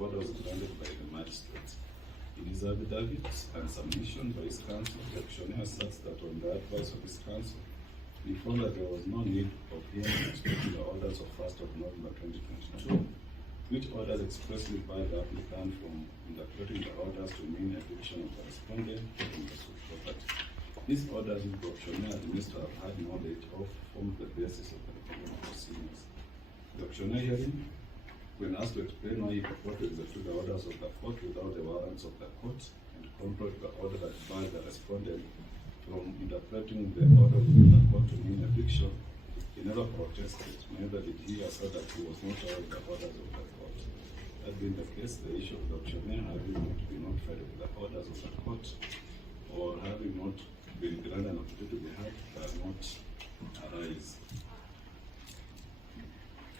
orders granted by the magistrate. In his affidavit and submission by his counsel, the auctioneer asserts that on the advice of his counsel, he found that there was no need of him expecting the orders of 1st of November 2022, which orders expressly barred the applicant from interpreting the orders to mean eviction of the respondent from the property. These orders, which the auctioneer admits to have had knowledge of, formed the basis of the criminal proceedings. The auctioneer hearing, when asked to explain why he purported to execute the orders of the court without the warrants of the court and contrary to the order that barred the respondent from interpreting the order of the court to mean eviction, he never protested, neither did he assert that he was not aware of the orders of the court. That being the case, the issue of the auctioneer having not been notified of the orders of the court or having not been granted an opportunity to be heard cannot arise.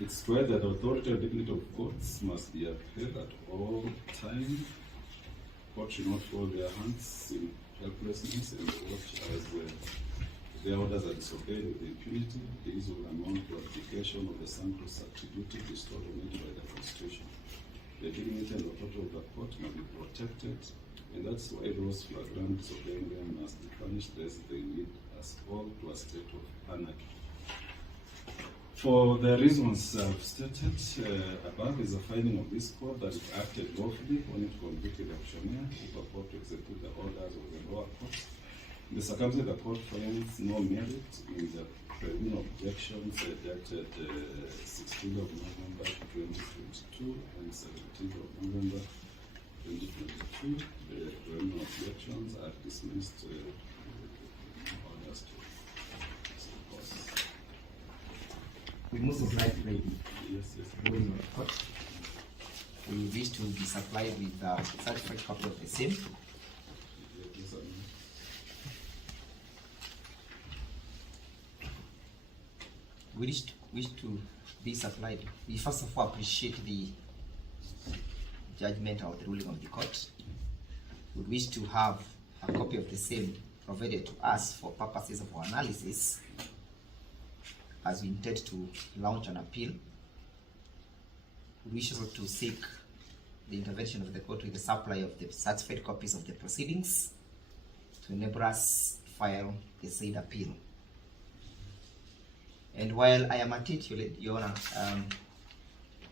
It's clear that the authority and dignity of courts must be upheld at all times. Courts should not fold their hands in helplessness and watch as their orders are disobeyed with impunity. These will amount to application of the sanctus sancti bestowed on it by the Constitution. The dignity and authority of the court must be protected, and that's why those flagrant disobeying them must be punished as they lead us all to a state of anarchy. For the reasons I've stated above, is a finding of this court that it acted lawfully when it convicted the auctioneer who purported to execute the orders of the lower court. In the circumstances, the court finds no merit in the preliminary objections dated 16th of November 2022 and 17th of November 2022. The preliminary objections are dismissed. Orders to we move to slide 3. yes. Moving on the court. We wish to be supplied with a certified copy of the same. We wish to be supplied. We first of all appreciate the judgment or the ruling of the court. We wish to have a copy of the same provided to us for purposes of our analysis, as we intend to launch an appeal. We wish also to seek the intervention of the court with the supply of the certified copies of the proceedings to enable us file the said appeal. And while I am articulate, Your Honor,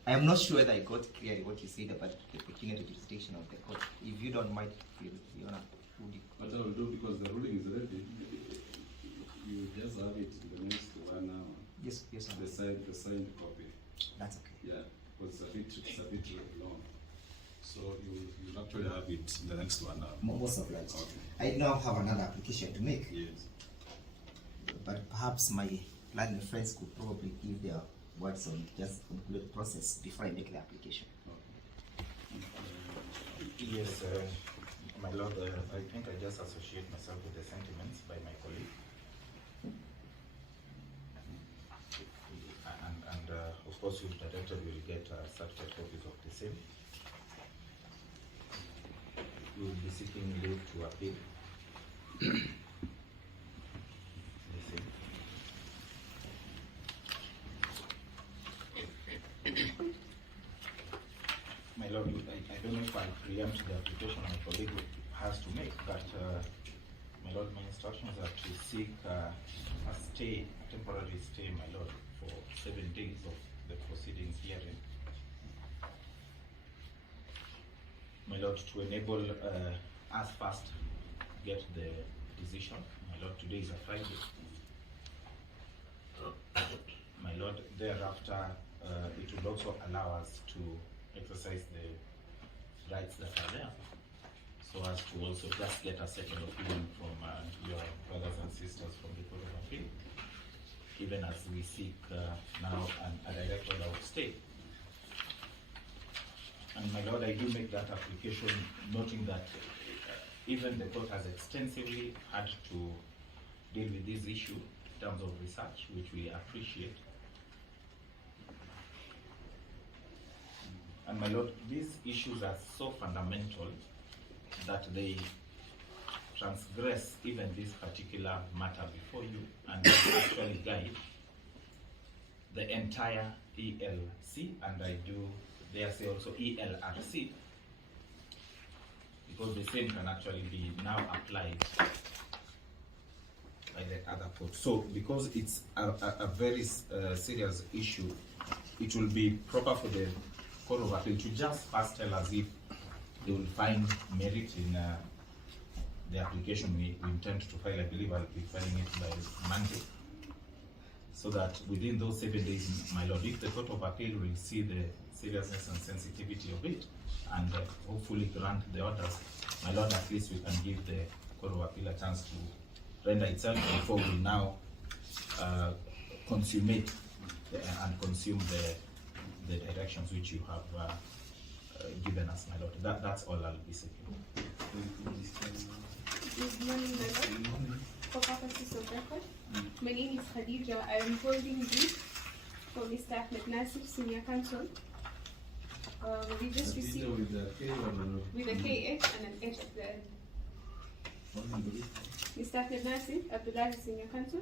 I am not sure whether I got clearly what you said about the pecuniary jurisdiction of the court. If you don't mind, Your Honor. What I will do, because the ruling is ready, you just have it in the next 1 hour. Yes, yes, sir. The signed copy. That's okay. Yeah, because it's a bit long. So you'll actually have it in the next 1 hour. Most obliged. Okay. I now have another application to make. Yes. But perhaps my learned friends could probably give their words on just complete the process before I make the application. Yes, my lord, I think I just associate myself with the sentiments by my colleague. And of course, you've directed we'll get certified copies of the same. We will be seeking leave to appeal. My lord, I don't know if I preempt the application my colleague has to make, but my lord, my instructions are to seek a stay, a temporary stay, my lord, for 7 days of the proceedings hearing. My lord, to enable us first get the decision. My lord, today is a Friday. My lord, thereafter, it would also allow us to exercise the rights that are there, so as to also just get a second opinion from your brothers and sisters from the Court of Appeal, even as we seek now a direct order of stay. And my lord, I do make that application noting that even the court has extensively had to deal with this issue in terms of research, which we appreciate. And my lord, these issues are so fundamental that they transgress even this particular matter before you, and they actually guide the entire ELC, and I do there say also ELRC, because the same can actually be now applied by the other court. So because it's a very serious issue, it will be proper for the Court of Appeal to just first tell us if they will find merit in the application we intend to file. I believe I'll be filing it by Monday, so that within those 7 days, my lord, if the Court of Appeal will see the seriousness and sensitivity of it and hopefully grant the orders, my lord, at least we can give the Court of Appeal a chance to render itself before we now consummate and consume the directions which you have given us, my lord. That's all I'll be saying. Good morning, my lord. For purposes of record, my name is Khadija. I am holding this for Mr. Ahmed Nasif, Senior Counsel. We just received with the K or no? with a KH and an H at the end. Mr. Ahmed Nasif, Abdullahi, Senior Counsel.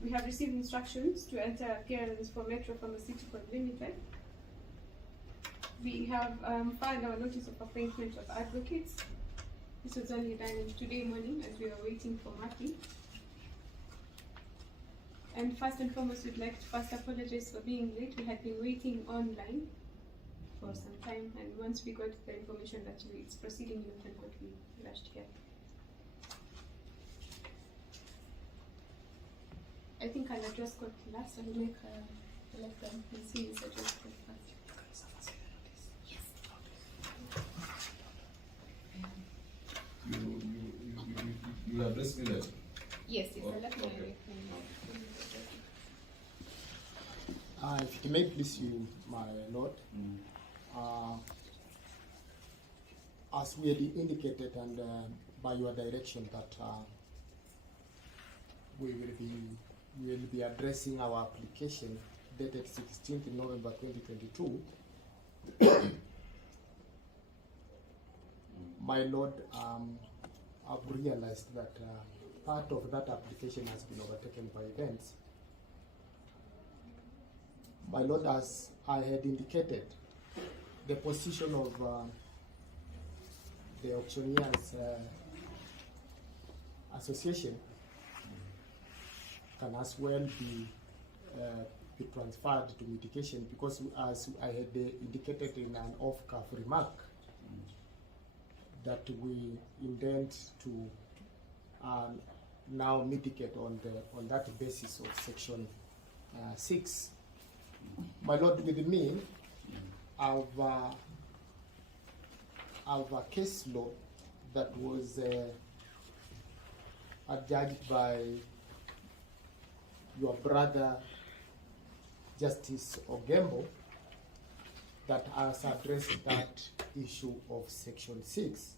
We have received instructions to enter appearance for Metro Pharmaceutical Limited. We have filed our notice of appointment of advocates. This was only done today morning as we were waiting for Maki. And first and foremost, we'd like to first apologize for being late. We had been waiting online for some time, and once we got the information that it's proceeding in open court, we rushed here. I think I'll address court last. I'll make a letter and see this address court first. You address me later? Yes, yes, Oh, I'll let okay. If it may please you, my lord, as we had indicated and by your direction that we will be addressing our application dated 16th November 2022. My lord, I've realized that part of that application has been overtaken by events. My lord, as I had indicated, the position of the Auctioneers Association can as well be transferred to mitigation, because as I had indicated in an off-cuff remark, that we intend to now mitigate on that basis of section 6. My lord, with me, I've a case law that was adjudged by your brother Justice Ogembo that has addressed that issue of section 6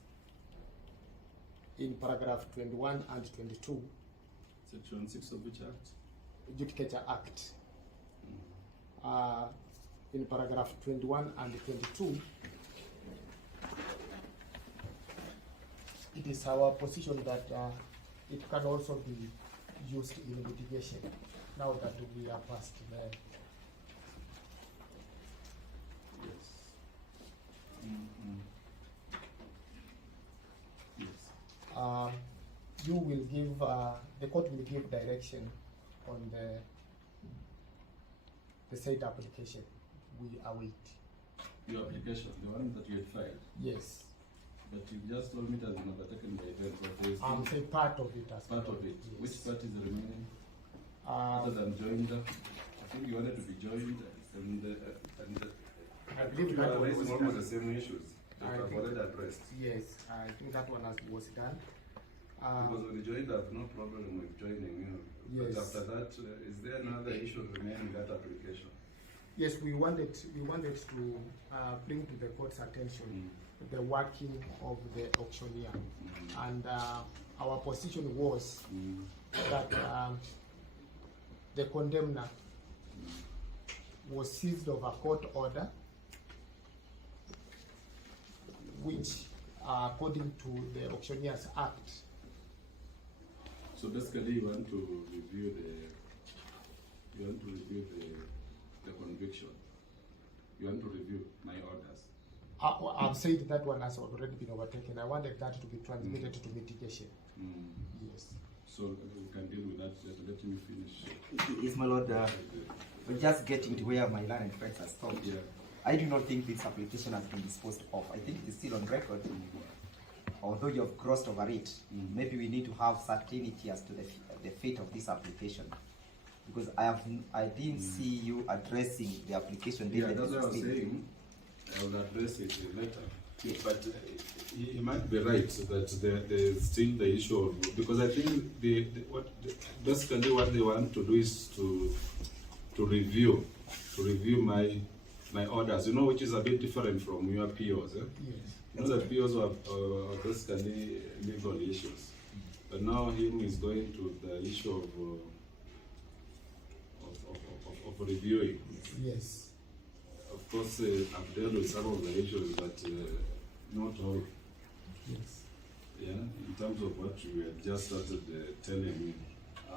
in paragraph 21 and 22. Section 6 of which act? Judicature Act. In paragraph 21 and 22, it is our position that it can also be used in litigation now that we are past the Yes. Yes. you will give, the court will give direction on the said application. We await. Your application, the one that you had filed. Yes. But you just told me it has been overtaken by events, but there is I'm saying part of it as part well. of it. Yes. Which part is the remaining? Uh, Other than joined, I think you wanted to be joined, and I believe you that are one raising was almost done. the same issues that I I've think- already addressed. Yes, I think that one was done. Because with the joined, I have no problem with joining you. But Yes. after that, is there another issue remaining in that application? Yes, we wanted to bring to the court's attention the working of the auctioneer, and our position was that the condemner was seized of a court order, which, according to the Auctioneers Act, So basically, you want to review the conviction. You want to review my orders. I've said that one has already been overtaken. I wanted that to be transmitted to mitigation. Yes. So we can deal with that. Let me finish. Yes, my lord. We're just getting to where my learned friends has stopped. Yeah. I do not think this application has been disposed of. I think it is still on record. Although you have crossed over it, maybe we need to have certainty as to the fate of this application. Because I didn't see you addressing the application. Yeah, that's what I was saying. I will address it later. Yes. But he might be right that there's still the issue of, because I think basically what they want to do is to review my orders, which is a bit different from your POs. Yes. The POs are basically legal issues, but now him is going to the issue of reviewing. Yes. Of course, I've dealt with some of the issues, but not all. Yes. Yeah, in terms of what you had just started telling me,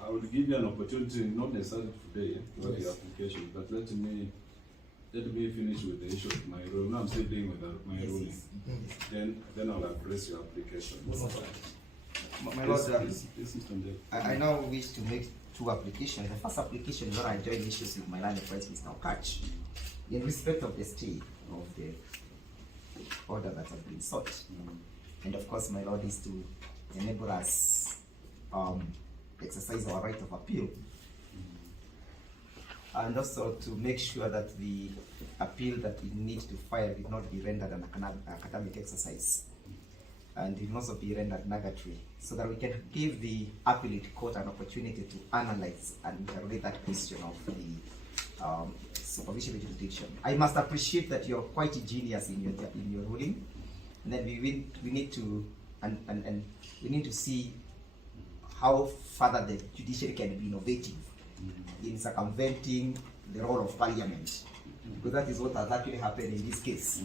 I will give you an opportunity, not necessarily today, for the application, but let me finish with the issue of my rule. Now I'm still dealing with my ruling. Then I'll address your application. My lord, Yes, Mr. Ndek. I now wish to make two applications. The first application is where I join issues with my learned friends, Mr. Okach, in respect of the stay of the order that has been sought. And of course, my lord, is to enable us exercise our right of appeal, and also to make sure that the appeal that we need to file will not be rendered an academic exercise, and it will also be rendered nugatory, so that we can give the appellate court an opportunity to analyze and interrogate that question of the supervisory jurisdiction. I must appreciate that you're quite ingenious in your ruling, and then we need to we need to see how further the judiciary can be innovative in circumventing the role of parliament, because that is what has actually happened in this case.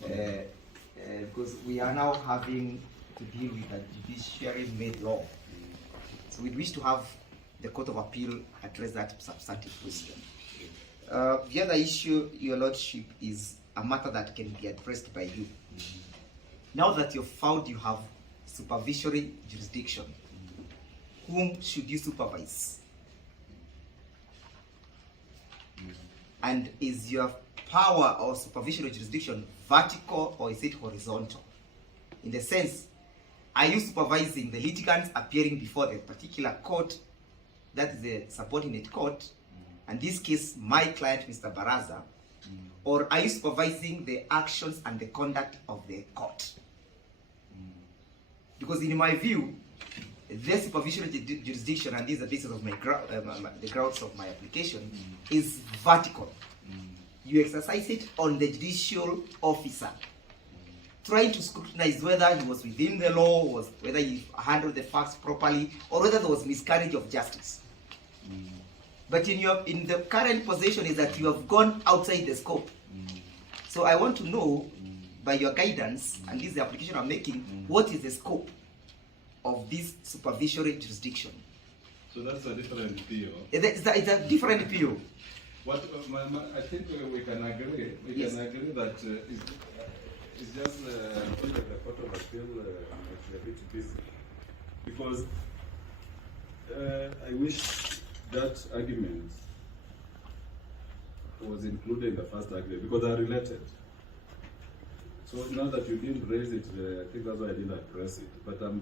Because we are now having to deal with a judiciary-made law. So we wish to have the Court of Appeal address that substantive question. The other issue, Your Lordship, is a matter that can be addressed by you. Now that you've found you have supervisory jurisdiction, whom should you supervise? And is your power or supervisory jurisdiction vertical or is it horizontal? In the sense, are you supervising the litigants appearing before the particular court, that is the subordinate court, and this case, my client, Mr. Baraza, or are you supervising the actions and the conduct of the court? Because in my view, the supervisory jurisdiction, and this is the basis of my the grounds of my application, is vertical. You exercise it on the judicial officer, trying to scrutinize whether he was within the law, whether he handled the facts properly, or whether there was miscarriage of justice. But in the current position is that you have gone outside the scope. So I want to know, by your guidance, and this is the application I'm making, what is the scope of this supervisory jurisdiction? So that's a different PO. It's a different PO. What I think we can agree. We Yes. can agree that it's just the Court of Appeal is a bit busy, because I wish that argument was included in the first argument, because they are related. So now that you didn't raise it, I think that's why I didn't address it. But I'm